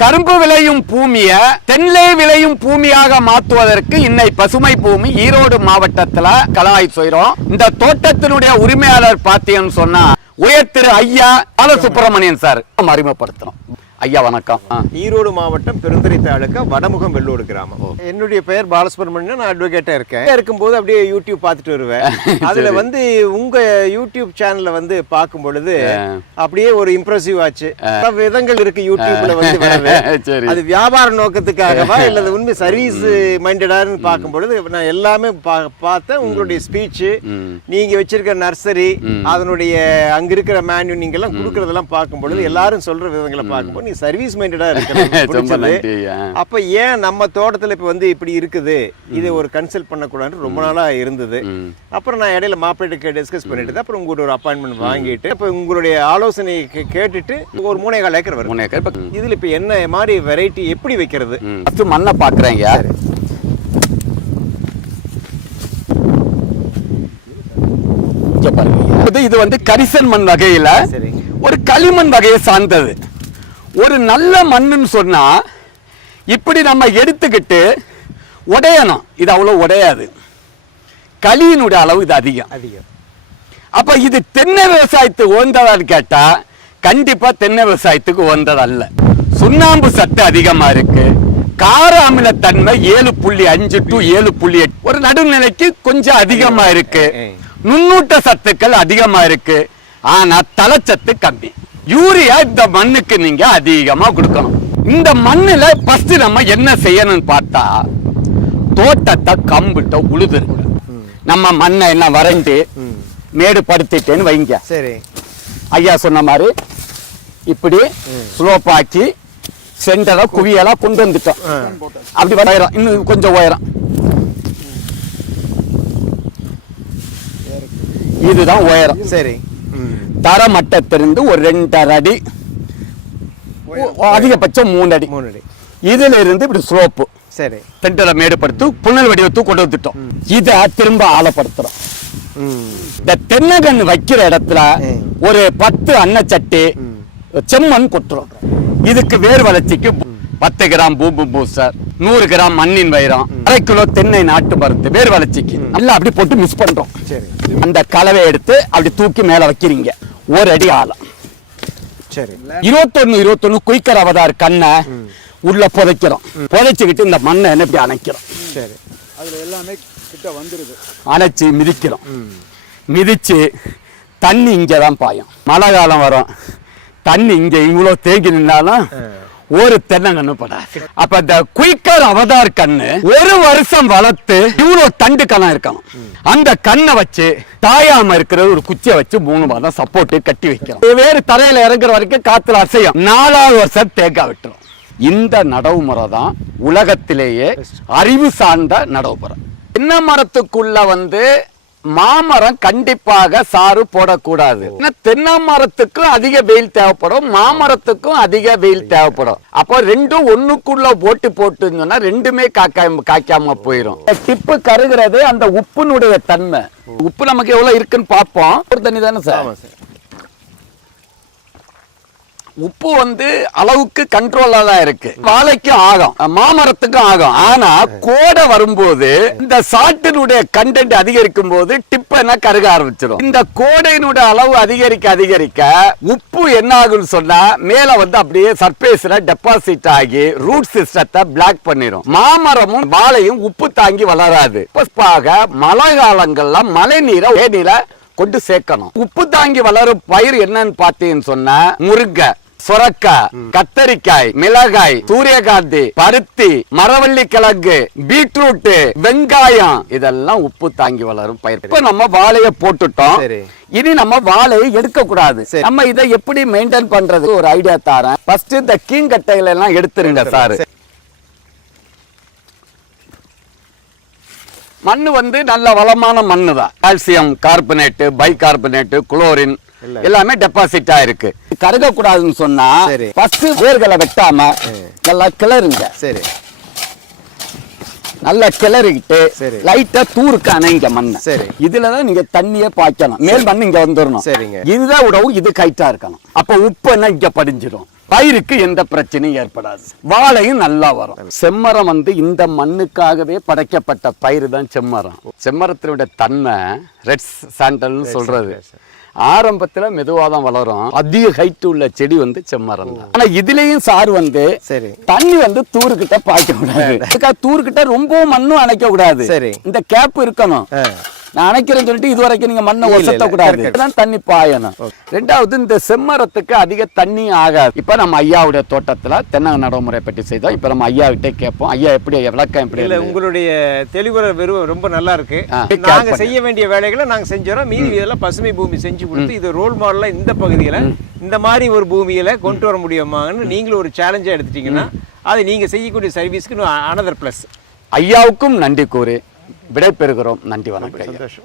கரும்பு விளையும் பூமிய தென்னை விளையும் பூமியாக மாற்றுவதற்கு இன்னை பசுமை பூமி ஈரோடு மாவட்டத்துல கலாய் செய்றோம். இந்த தோட்டத்தினுடைய உரிமையாளர் பாத்தீங்கன்னு சொன்னா உயர் திரு ஐயா பாலசுப்ரமணியன் சார் அறிமுகப்படுத்தணும். ஐயா வணக்கம். ஈரோடு மாவட்டம் பெருந்துறை தாலுகா வடமுகம் வெள்ளூர் கிராமம். என்னுடைய பெயர் பாலசுப்ரமணியன். நான் அட்வொகேட்டா இருக்கேன். இருக்கும்போது அப்படியே யூடியூப் பார்த்துட்டு வருவேன். அதுல உங்க யூடியூப் சேனல்ல பார்க்கும் பொழுது அப்படியே ஒரு இம்ப்ரெசிவ் ஆச்சு. பல விதங்கள் இருக்கு யூடியூப்ல அது வியாபார நோக்கத்துக்காகவா இல்ல உண்மை சர்வீஸ் மைண்டடான்னு பார்க்கும் பொழுது நான் எல்லாமே பார்த்தேன். உங்களுடைய ஸ்பீச், நீங்க வச்சிருக்கிற நர்சரி, அதனுடைய அங்க இருக்கிற மேன்யூ நீங்க எல்லாம் கொடுக்கறதெல்லாம் பார்க்கும் பொழுது எல்லாரும் சொல்ற விதங்களை பார்க்கும்போது சர்வீஸ் மைண்டடா இருக்கு. அப்ப ஏன் நம்ம தோட்டத்துல இப்ப இப்படி இருக்குது, இதை ஒரு கன்சல்ட் பண்ணக்கூடாதுன்னு ரொம்ப நாளா இருந்தது. அப்புறம் நான் இடையில மாப்பிள்ளை டிஸ்கஸ் பண்ணிட்டு அப்புறம் உங்களோட ஒரு அப்பாயின்மெண்ட் வாங்கிட்டு இப்ப உங்களுடைய ஆலோசனை கேட்டுட்டு ஒரு 3.25 ஏக்கர் வரும். இதுல இப்ப என்ன மாதிரி வெரைட்டி எப்படி வைக்கிறது மண்ணை பாக்குறேங்க. இது கரிசல் மண் வகையில ஒரு களிமண் வகையை சார்ந்தது. ஒரு நல்ல மண்ணுன்னு சொன்னா இப்படி நம்ம எடுத்துக்கிட்டு உடையணும். இது அவ்வளவு உடையாது. களியினுடைய அளவு இது அதிகம். அப்ப இது தென்னை விவசாயத்துக்கு உகந்ததான்னு கேட்டா கண்டிப்பா தென்னை விவசாயத்துக்கு உகந்தது அல்ல. சுண்ணாம்பு சத்து அதிகமா இருக்கு. கார அமிலத்தன்மை 7.5 to 7.8 ஒரு நடுநிலைக்கு கொஞ்சம் அதிகமா இருக்கு. நுண்ணூட்ட சத்துக்கள் அதிகமா இருக்கு. ஆனா தலச்சத்து கம்மி. யூரியா இந்த மண்ணுக்கு நீங்க அதிகமா கொடுக்கணும். இந்த மண்ணுல ஃபர்ஸ்ட் நம்ம என்ன செய்யணும்னு பார்த்தா தோட்டத்தை கம்பிட்ட உழுதுருங்க. நம்ம மண்ணை என்ன வறண்டு மேடு படுத்திட்டேன்னு வைங்க. சரி, ஐயா சொன்ன மாதிரி இப்படி ஸ்லோப்பாக்கி சென்டரா குவியெல்லாம் கொண்டு வந்துட்டோம். அப்படி உயரம் இன்னும் கொஞ்சம் உயரம். இதுதான் உயரம். சரி, தர மட்டத்திலிருந்து ஒரு 2.5 அடி, அதிகபட்சம் 3 அடி. இதுல இருந்து இப்படி ஸ்லோப்பு. சரி, சென்டரை மேடுபடுத்து புனல் வடிவத்து கொண்டு வந்துட்டோம். இத திரும்ப ஆழப்படுத்துறோம். இந்த தென்னகன்று வைக்கிற இடத்துல ஒரு 10 அன்னச்சட்டி செம்மண் கொட்டுறோம். இதுக்கு வேர் வளர்ச்சிக்கு 10 கிராம் பூம்பு பூசர், 100 கிராம் மண்ணின் வைரம், 1/2 கிலோ தென்னை நாட்டு மருந்து வேர் வளர்ச்சிக்கு நல்லா அப்படி போட்டு மிக்ஸ் பண்றோம். அந்த கலவை எடுத்து அப்படி தூக்கி மேல வைக்கிறீங்க. 1 அடி ஆழம். சரி, 21 குயிக்கர் அவதார் கண்ணை உள்ள புதைக்கிறோம். புதைச்சுக்கிட்டு இந்த மண்ணை இப்படி அணைக்கிறோம். சரி, அதுல எல்லாமே கிட்ட வந்துருது. அணைச்சு மிதிக்கிறோம். மிதிச்சு தண்ணி இங்கதான் பாயும். மழை காலம் வரும், தண்ணி இங்க இவ்வளவு தேங்கி நின்னாலும் ஒரு தென்னங்கன்னு படாது. அப்ப இந்த குயிக்கர் அவதார் கண்ணு 1 வருஷம் வளர்த்து இவ்வளவு தண்டு கணம் இருக்கணும். அந்த கண்ணை வச்சு தாயாம இருக்கிறது ஒரு குச்சியை வச்சு 3 மாதம் சப்போர்ட் கட்டி வைக்கிறோம். வேறு தரையில இறங்குற வரைக்கும் காத்துல அசையும். 4வது வருஷம் தேங்காய் விட்டுரும். இந்த நடவுமுறை தான் உலகத்திலேயே அறிவு சார்ந்த நடவுமுறை. தென்னை மரத்துக்குள்ள மாமரம் கண்டிப்பாக சாறு போடக்கூடாது. தென்னை மரத்துக்கும் அதிக வெயில் தேவைப்படும், மாமரத்துக்கும் அதிக வெயில் தேவைப்படும். அப்போ ரெண்டும் ஒண்ணுக்குள்ள போட்டு சொன்னா ரெண்டுமே காய்க்காம போயிடும். டிப்பு கருகிறது அந்த உப்புனுடைய தன்மை. உப்பு நமக்கு எவ்வளவு இருக்குன்னு பார்ப்போம். ஒரு தண்ணி தானே சார். உப்பு அளவுக்கு கண்ட்ரோலா தான் இருக்கு. வாழைக்கும் ஆகும், மாமரத்துக்கும் ஆகும். ஆனா கோடை வரும்போது இந்த சாட்டினுடைய கண்டென்ட் அதிகரிக்கும் போது டிப்ப கருக ஆரம்பிச்சிடும். இந்த கோடையினுடைய அளவு அதிகரிக்க உப்பு என்ன ஆகுன்னு சொன்னா மேல அப்படியே சர்ஃபேஸ்ல டெபாசிட் ஆகி ரூட் சிஸ்டத்தை பிளாக் பண்ணிடும். மாமரமும் வாழையும் உப்பு தாங்கி வளராது. மழை காலங்கள்ல மழை நீரை கொண்டு சேர்க்கணும். உப்பு தாங்கி வளரும் பயிர் என்னன்னு பார்த்தீங்கன்னு சொன்னா முருங்கை, சொரக்காய், கத்தரிக்காய், மிளகாய், சூரியகாந்தி, பருத்தி, மரவள்ளி கிழங்கு, பீட்ரூட், வெங்காயம் இதெல்லாம் உப்பு தாங்கி வளரும் பயிர். இப்ப நம்ம வாழையை போட்டுட்டோம். இனி நம்ம வாழையை எடுக்க கூடாது. நம்ம இதை எப்படி மெயின்டைன் பண்றது ஒரு ஐடியா தரேன். ஃபர்ஸ்ட் இந்த கீங்கட்டைகளை எல்லாம் எடுத்துருங்க சார். மண்ணு நல்ல வளமான மண்ணு தான். கால்சியம் கார்பனேட், பைகார்பனேட், குளோரின் எல்லாமே டெபாசிட் ஆயிருக்கு. கருக கூடாதுன்னு சொன்னா ஃபர்ஸ்ட் வேர்களை வெட்டாம நல்லா கிளறுங்க. சரி, நல்லா கிளறிக்கிட்டு சரி. லைட்டா தூருக்கு அணைங்க மண்ணை. சரி. இதுலதான் நீங்க தண்ணியே பாய்க்கணும். மேல் மண் இங்க வந்துடணும். சரிங்க. இதுதான் உடவு, இது கைட்டா இருக்கணும். அப்ப உப்பு என்ன இங்க படிஞ்சிடும். பயிருக்கு எந்த பிரச்சனையும் ஏற்படாது. வாழையும் நல்லா வரும். செம்மரம் வந்து இந்த மண்ணுக்காகவே படைக்கப்பட்ட பயிர் தான் செம்மரம். செம்மரத்தினுடைய தன்மை ரெட் சாண்டல்னு சொல்றது. ஆரம்பத்துல மெதுவாதான் வளரும். அதிக ஹைட் உள்ள செடி வந்து செம்மரம் தான். ஆனா இதுலயும் சார் வந்து சரி தண்ணி வந்து தூருக்கிட்ட பாய்க்க கூடாது. தூருக்கிட்ட ரொம்பவும் மண்ணும் அணைக்க கூடாது. சரி. இந்த கேப் இருக்கணும். நான் அணைக்கிறேன்னு சொல்லிட்டு இது வரைக்கும் நீங்க மண்ணை ஒசத்த கூடாது. தண்ணி பாயணும். ரெண்டாவது இந்த செம்மரத்துக்கு அதிக தண்ணி ஆகாது. இப்ப நம்ம ஐயாவுடைய தோட்டத்துல தென்னை நடைமுறை பற்றி செய்தோம். இப்ப நம்ம ஐயா கிட்டே கேட்போம். ஐயா எப்படி விளக்கம் எப்படி? இல்ல உங்களுடைய தெளிவுரை வெறும் ரொம்ப நல்லா இருக்கு. நாங்க செய்ய வேண்டிய வேலைகளை நாங்க செஞ்சோம். மீதி இதெல்லாம் பசுமை பூமி செஞ்சு கொடுத்து இது ரோல் மாடலா இந்த பகுதியில இந்த மாதிரி ஒரு பூமியில கொண்டு வர முடியுமான்னு நீங்களும் ஒரு சேலஞ்சா எடுத்துட்டீங்கன்னா அது நீங்க செய்யக்கூடிய சர்வீஸ்க்கு அனதர் பிளஸ். ஐயாவுக்கும் நன்றி கூறி விடை பெறுகிறோம். நன்றி, வணக்கம். சந்தோஷம்.